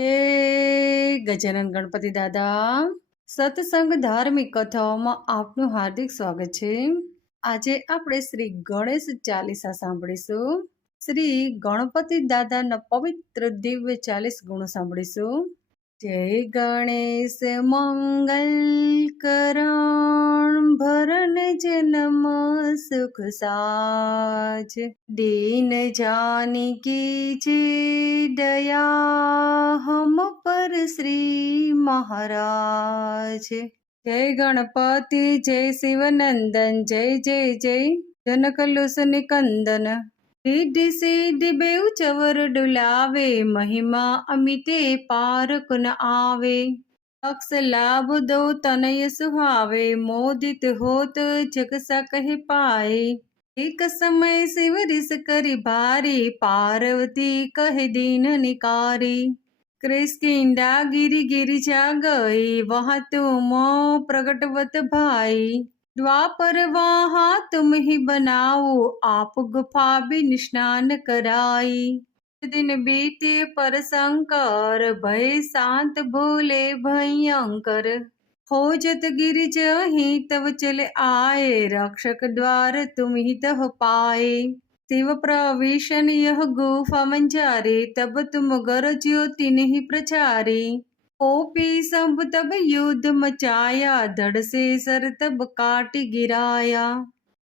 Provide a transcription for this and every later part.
હે ગજાનન ગણપતિ દાદા. સત્સંગ ધાર્મિક કથાઓમાં આપનું હાર્દિક સ્વાગત છે. આજે આપણે શ્રી ગણેશ ચાલીસા સાંભળીશું. શ્રી ગણપતિ દાદાના પવિત્ર દિવ્ય ચાલીસ ગુણો સાંભળીશું. જય ગણેશ મંગલ કરણ ભરણ જન્મ, સુખ સાજ. દીન જાનકી જે દયા હમ પર શ્રી મહારાજ. જય ગણપતિ, જય શિવનંદન, જય જય જય જનકલુસ નિકંદન. રિદ્ધિ સિદ્ધિ બેઉ ચવર ડુલાવે, મહિમા અમિતે પારક ન આવે. અક્ષ લાભ દો તનય સુહાવે, મોદિત હોત જગસા કહે પાય. એક સમય શિવ રિસ કરી ભારી, પાર્વતી કહે દીન નિકારી. ક્રિસ્કિંડા ગિરી ગિરિજા ગઈ વહ મો પ્રગટવત ભાઈ. द्वापर वहाँ तुम ही बनाओ आप गुफा भी निष्णान कराई दिन बीते पर शंकर भय शांत भूले भयंकर हो जत गिरिज ही तब चले आए रक्षक द्वार तुम ही तह पाए शिव प्रविशन यह गुफा मंजारे तब तुम गरज्यो तिन्हि प्रचारे ओपी सब तब युद्ध मचाया धड़ से सर तब काट गिराया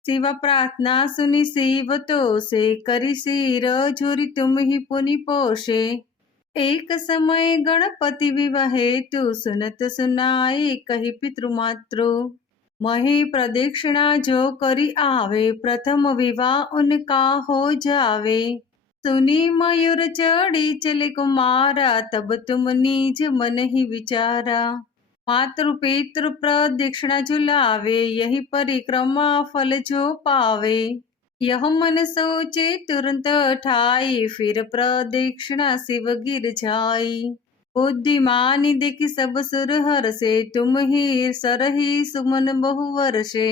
शिवा प्रार्थना सुनी शिव तो से करी सिर झुरी तुम ही पुनि पोषे एक समय गणपति विवाहे तु सुनत सुनाई कही पितृमातृ मही प्रदक्षिणा जो करी आवे प्रथम विवाह उनका हो जावे सुनी मयूर चढ़ी चले कुमारा तब तुम निज मन ही विचारा मातृ पितृ प्रदक्षिणा झुलावे यही परिक्रमा फल जो पावे यह मन सोचे तुरंत ठाई फिर प्रदक्षिणा शिव गिर जाई बुद्धिमानी देखी सब सुर हर से तुम ही सरही सुमन बहु वर्षे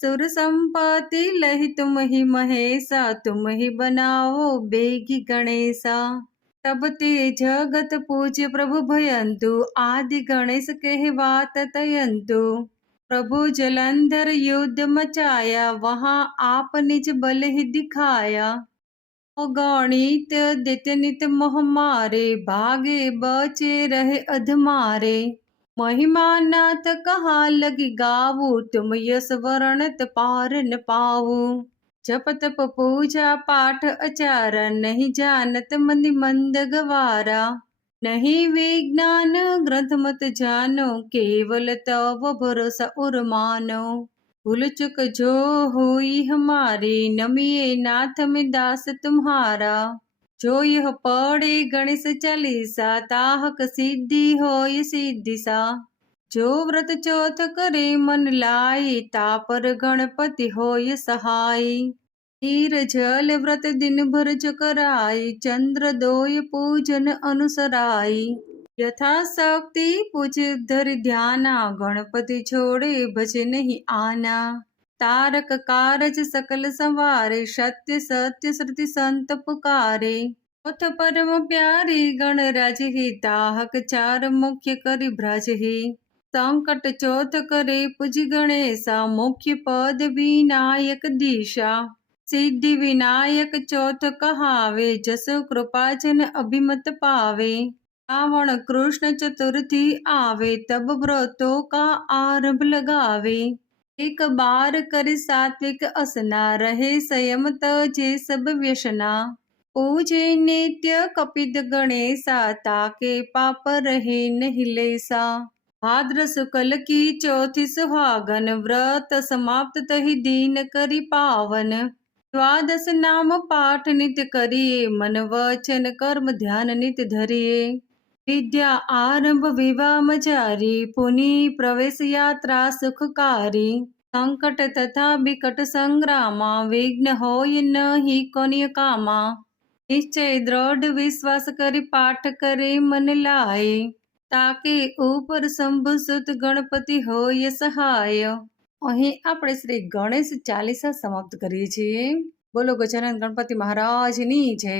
સુર સંપત્તિ લહી તુમ હિ મહેશા તુમ હિ બનાવો બેગી ગણેશા તબ તે જગત પૂજ્ય પ્રભુ ભયંતુ આદિ ગણેશ કહેવાત તયંતુ પ્રભુ જલંધર યુદ્ધ મચાયા વહાં આપ નિજ બલ હિ દિખાયા ગણિત દિત નિત મોહ મારે ભાગે બચે રહે અધમારે મહિમાનાથ કહા લગી ગાવું, તુમ યસ વરણત પાર ન પાવું. જપ તપ પૂજા પાઠ અચારા, નહીં જાનત મંદ મંદ ગવારા. નહીં વિજ્ઞાન ગ્રંથ મત જાનો, કેવલ તવ ભરોસા ઉર માનો. ભૂલ ચુક જો હોઈ હમારી, નમીએ નાથ મેં દાસ તુમ્હારા. જો યહ પડે ગણેશ ચાલીસા, તાહક સિદ્ધિ હોય સિદ્ધિસા. જો વ્રત ચોથ કરે મન લાય, તાપર ગણપતિ હોય સહાય. તીર જલ વ્રત દિનભર જ કરાય, ચંદ્ર દોય પૂજન અનુસરાય. યથાશક્તિ પૂજ ધર ધ્યાના, ગણપતિ છોડે ભજ નહીં આના. તારક કારજ સકલ સવારે સત્ય સત્ય શ્રુતિ સંત પુકારે પોથ પરમ પ્યારી ગણરાજ હિ તાહક ચાર મુખ્ય કરી ભ્રજ હિ સંકટ ચોથ કરે પૂજ ગણેશા મુખ્ય પદ વિનાયક દિશા સિદ્ધિ વિનાયક ચોથ કહાવે જસ કૃપાજન અભિમત પાવે રાવણ કૃષ્ણ ચતુર્થી આવે તબ વ્રતો કા આરંભ લગાવે એક બાર કરે સાત્વિક અસના રહે સંયમત જે સબ વ્યસના. પૂજે નિત્ય કપિદ ગણેશા તાકે પાપ રહે નહીં લેસા. ભાદ્ર શુકલ કી ચોથી સુહાગન વ્રત સમાપ્ત તહી દીન કરી પાવન. દ્વાદશ નામ પાઠ નિત કરીએ મન વચન કર્મ ધ્યાન નિત ધરીએ. વિદ્યા આરંભ વિવાહ મજારી પુની પ્રવેશ યાત્રા સુખકારી સંકટ તથા બિકટ સંગ્રામા વિઘ્ન હોય નહીં કોન્ય કામા નિશ્ચય દ્રઢ વિશ્વાસ કરી પાઠ કરે મન લાય તાકે ઉપર શંભુસુત ગણપતિ હોય સહાય અહીં આપણે શ્રી ગણેશ ચાલીસા સમાપ્ત કરીએ છીએ. બોલો ગજાનંદ ગણપતિ મહારાજની જય.